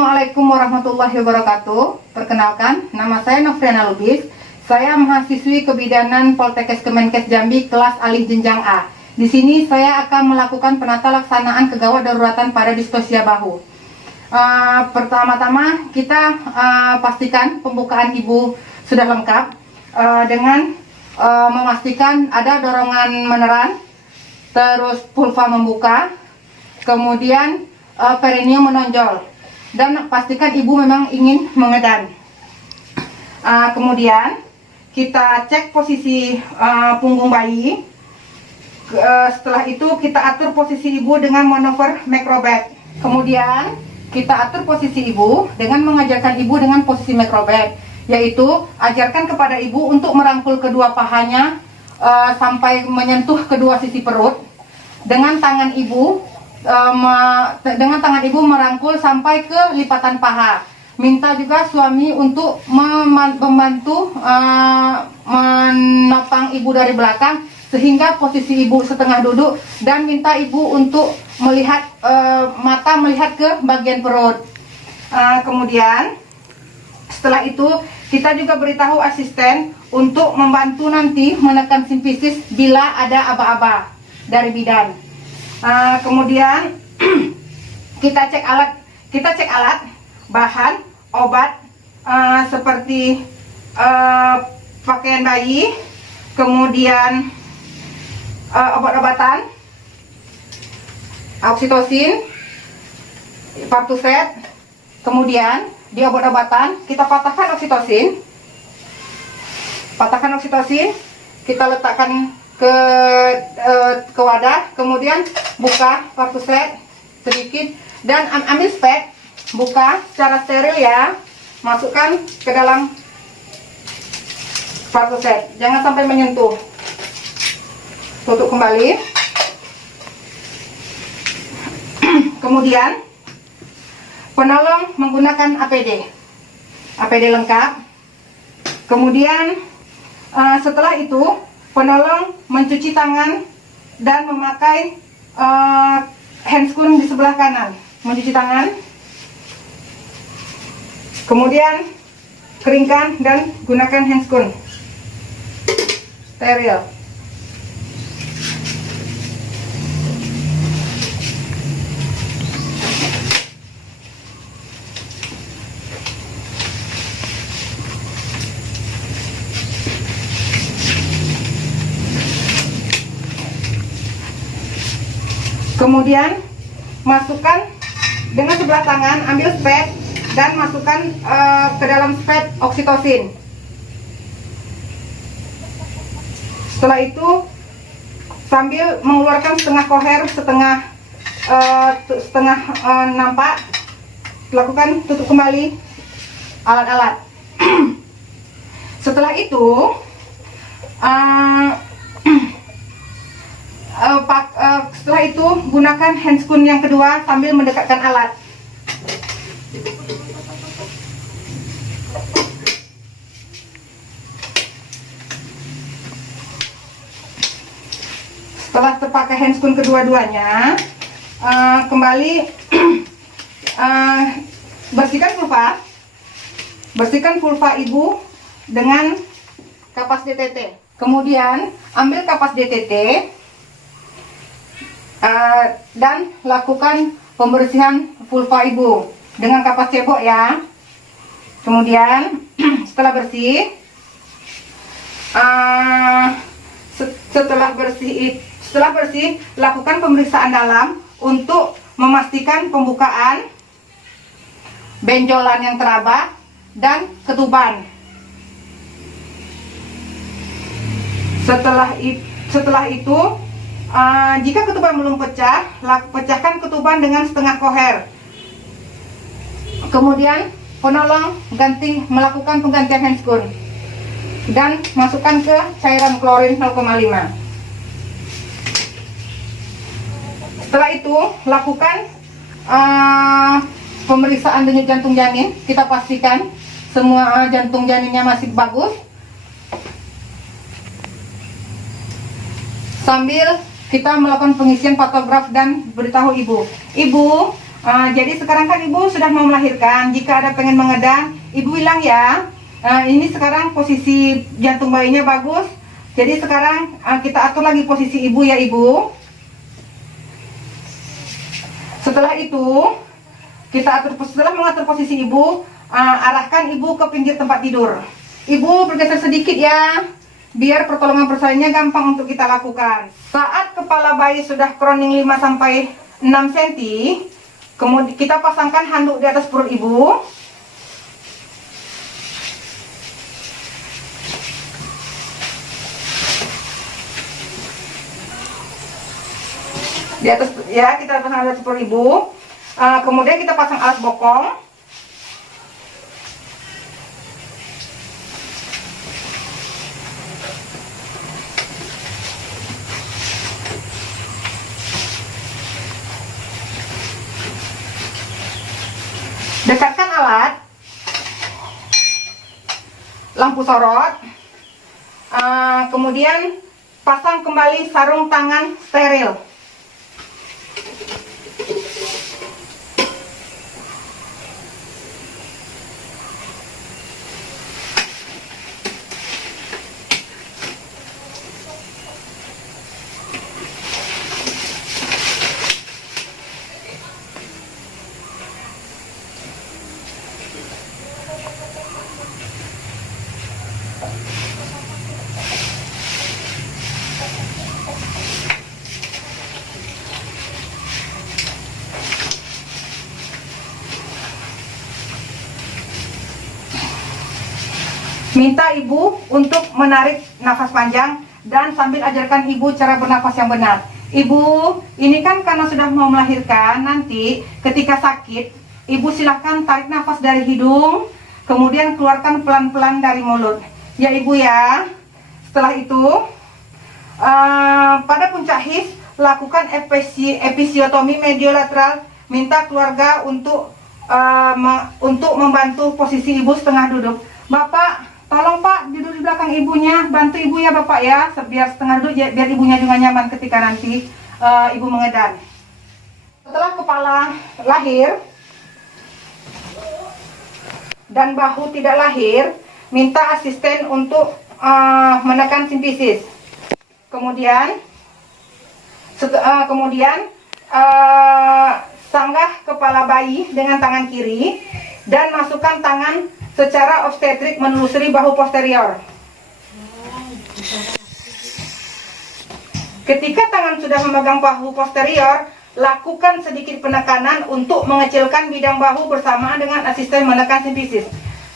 Assalamualaikum warahmatullahi wabarakatuh. Perkenalkan, nama saya Novriana Lubis. Saya mahasiswi kebidanan Poltekkes Kemenkes Jambi kelas alih jenjang A. Di sini saya akan melakukan penata laksanaan kegawat daruratan pada distosia bahu. Pertama-tama kita pastikan pembukaan ibu sudah lengkap dengan memastikan ada dorongan meneran, terus pulva membuka, kemudian perineum menonjol, dan pastikan ibu memang ingin mengedan. Kemudian kita cek posisi punggung bayi. Setelah itu kita atur posisi ibu dengan manuver macrobag. Kemudian kita atur posisi ibu dengan mengajarkan ibu dengan posisi macrobag, yaitu ajarkan kepada ibu untuk merangkul kedua pahanya sampai menyentuh kedua sisi perut. Dengan tangan ibu merangkul sampai ke lipatan paha. Minta juga suami untuk membantu menopang ibu dari belakang sehingga posisi ibu setengah duduk, dan minta ibu untuk melihat mata melihat ke bagian perut. Kemudian setelah itu kita juga beritahu asisten untuk membantu nanti menekan simfisis bila ada aba-aba dari bidan. Kemudian kita cek alat, bahan, obat seperti pakaian bayi, kemudian obat-obatan, oksitosin, Partuset. Kemudian di obat-obatan kita patahkan oksitosin, kita letakkan ke wadah, kemudian buka Partuset sedikit dan ambil spek, buka secara steril ya, masukkan ke dalam Partuset, jangan sampai menyentuh. Tutup kembali. Kemudian penolong menggunakan APD lengkap. Kemudian setelah itu penolong mencuci tangan dan memakai handscoon di sebelah kanan. Mencuci tangan, kemudian keringkan dan gunakan handscoon steril. Kemudian masukkan dengan sebelah tangan, ambil spek dan masukkan ke dalam spek oksitosin. Setelah itu sambil mengeluarkan setengah koher, setengah nampak, lakukan tutup kembali alat-alat. Setelah itu gunakan handscoon yang kedua sambil mendekatkan alat. Setelah terpakai handscoon kedua-duanya, kembali bersihkan vulva ibu dengan kapas DTT. Kemudian ambil kapas DTT dan lakukan pembersihan vulva ibu dengan kapas cebok ya. Kemudian setelah bersih lakukan pemeriksaan dalam untuk memastikan pembukaan, benjolan yang teraba dan ketuban. Setelah itu jika ketuban belum pecah, pecahkan ketuban dengan setengah koher. Kemudian penolong melakukan penggantian handscoon dan masukkan ke cairan klorin 0,5. Setelah itu lakukan pemeriksaan denyut jantung janin. Kita pastikan semua jantung janinnya masih bagus, sambil kita melakukan pengisian patograf dan beritahu ibu, Jadi sekarang kan ibu sudah mau melahirkan. Jika ada pengen mengedan, ibu bilang ya. Ini sekarang posisi jantung bayinya bagus. Jadi sekarang kita atur lagi posisi ibu ya ibu. Setelah itu setelah mengatur posisi ibu, arahkan ibu ke pinggir tempat tidur. Ibu bergeser sedikit ya, biar pertolongan persalinnya gampang untuk kita lakukan. Saat kepala bayi sudah crowning 5-6 cm, kemudian kita pasangkan handuk di atas perut ibu. Di atas ya, kita pasang alat 10.000. Kemudian kita pasang alat bokong. Dekatkan alat, lampu sorot, kemudian pasang kembali sarung tangan steril. Minta ibu untuk menarik nafas panjang dan sambil ajarkan ibu cara bernafas yang benar. Ibu, ini kan karena sudah mau melahirkan, nanti ketika sakit, ibu silahkan tarik nafas dari hidung, kemudian keluarkan pelan-pelan dari mulut. Ya ibu ya. Setelah itu, pada puncak his, lakukan episiotomi mediolateral. Minta keluarga untuk membantu posisi ibu setengah duduk. Bapak, tolong Pak duduk di belakang ibunya, bantu ibu ya Bapak ya, biar setengah duduk biar ibunya juga nyaman ketika nanti ibu mengedan. Setelah kepala lahir dan bahu tidak lahir, minta asisten untuk menekan simfisis. Kemudian sanggah kepala bayi dengan tangan kiri dan masukkan tangan secara obstetrik menelusuri bahu posterior. Ketika tangan sudah memegang bahu posterior, lakukan sedikit penekanan untuk mengecilkan bidang bahu bersamaan dengan asisten menekan simfisis.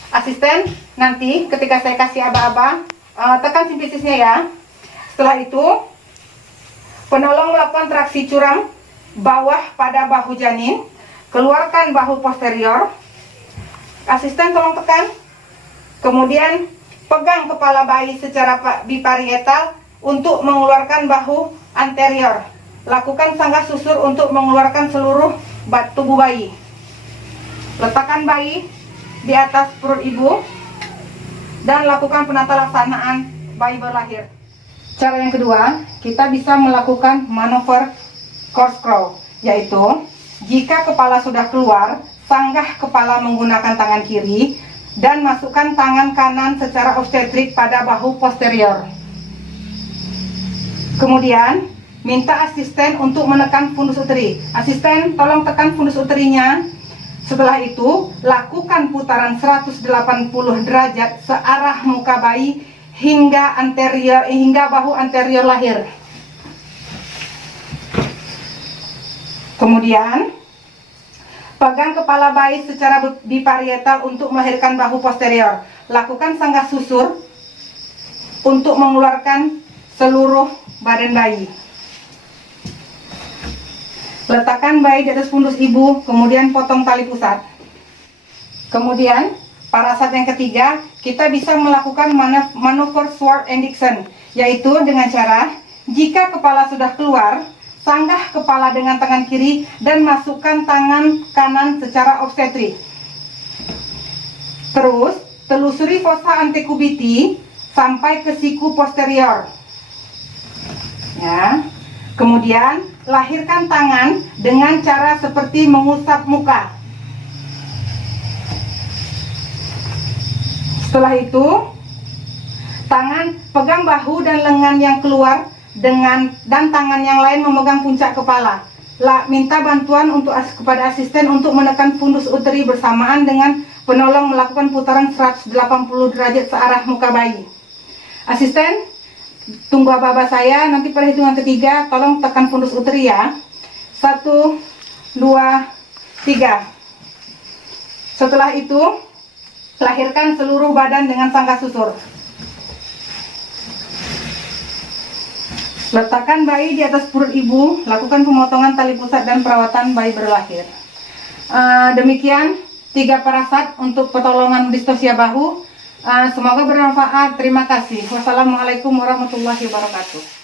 Asisten nanti ketika saya kasih aba-aba, tekan simfisisnya ya. Setelah itu, penolong melakukan traksi curam bawah pada bahu janin, keluarkan bahu posterior. Asisten tolong tekan, kemudian pegang kepala bayi secara biparietal untuk mengeluarkan bahu anterior. Lakukan sanggah susur untuk mengeluarkan seluruh tubuh bayi. Letakkan bayi di atas perut ibu dan lakukan penata laksanaan bayi berlahir. Cara yang kedua, kita bisa melakukan manuver corkscrew, yaitu jika kepala sudah keluar, sanggah kepala menggunakan tangan kiri dan masukkan tangan kanan secara obstetrik pada bahu posterior. Kemudian minta asisten untuk menekan fundus uteri. Asisten tolong tekan fundus uterinya. Setelah itu lakukan putaran 180 derajat searah muka bayi hingga bahu anterior lahir. Kemudian pegang kepala bayi secara biparietal untuk melahirkan bahu posterior. Lakukan sanggah susur untuk mengeluarkan seluruh badan bayi. Letakkan bayi di atas fundus ibu, kemudian potong tali pusat. Kemudian, pada saat yang ketiga, kita bisa melakukan manuver Sword and Dixon, yaitu dengan cara, jika kepala sudah keluar, sanggah kepala dengan tangan kiri dan masukkan tangan kanan secara obstetrik. Terus, telusuri fossa antecubiti sampai ke siku posterior. Ya. Kemudian, lahirkan tangan dengan cara seperti mengusap muka. Setelah itu, tangan pegang bahu dan lengan yang keluar dan tangan yang lain memegang puncak kepala. Minta bantuan kepada asisten untuk menekan fundus uteri bersamaan dengan penolong melakukan putaran 180 derajat searah muka bayi. Asisten, tunggu aba-aba saya, nanti pada hitungan ketiga tolong tekan fundus uteri ya. 1, 2, 3. Setelah itu, lahirkan seluruh badan dengan sangka susur. Letakkan bayi di atas perut ibu, lakukan pemotongan tali pusat dan perawatan bayi berlahir. Demikian 3 parasat untuk pertolongan distosia bahu. Semoga bermanfaat. Terima kasih. Wassalamualaikum warahmatullahi wabarakatuh.